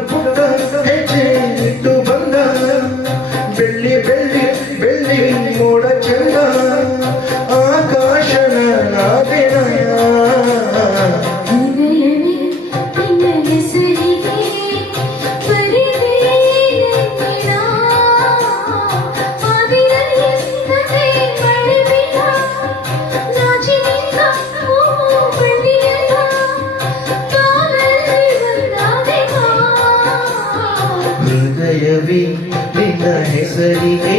更。ಭೈರವಿ ನಿನ್ನ ಹೆಸರಿನೇ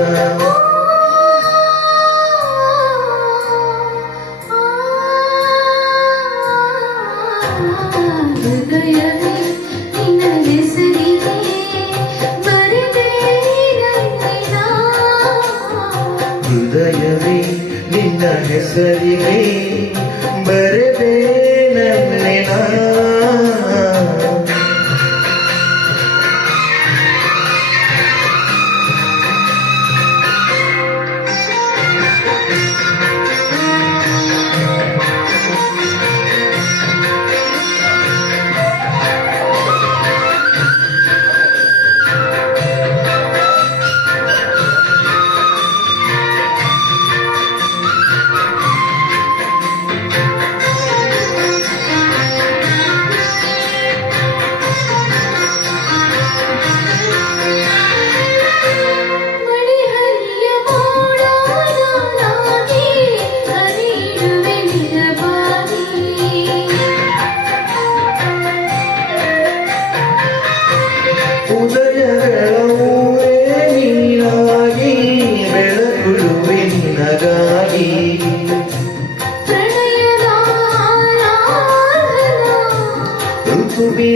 सरिगे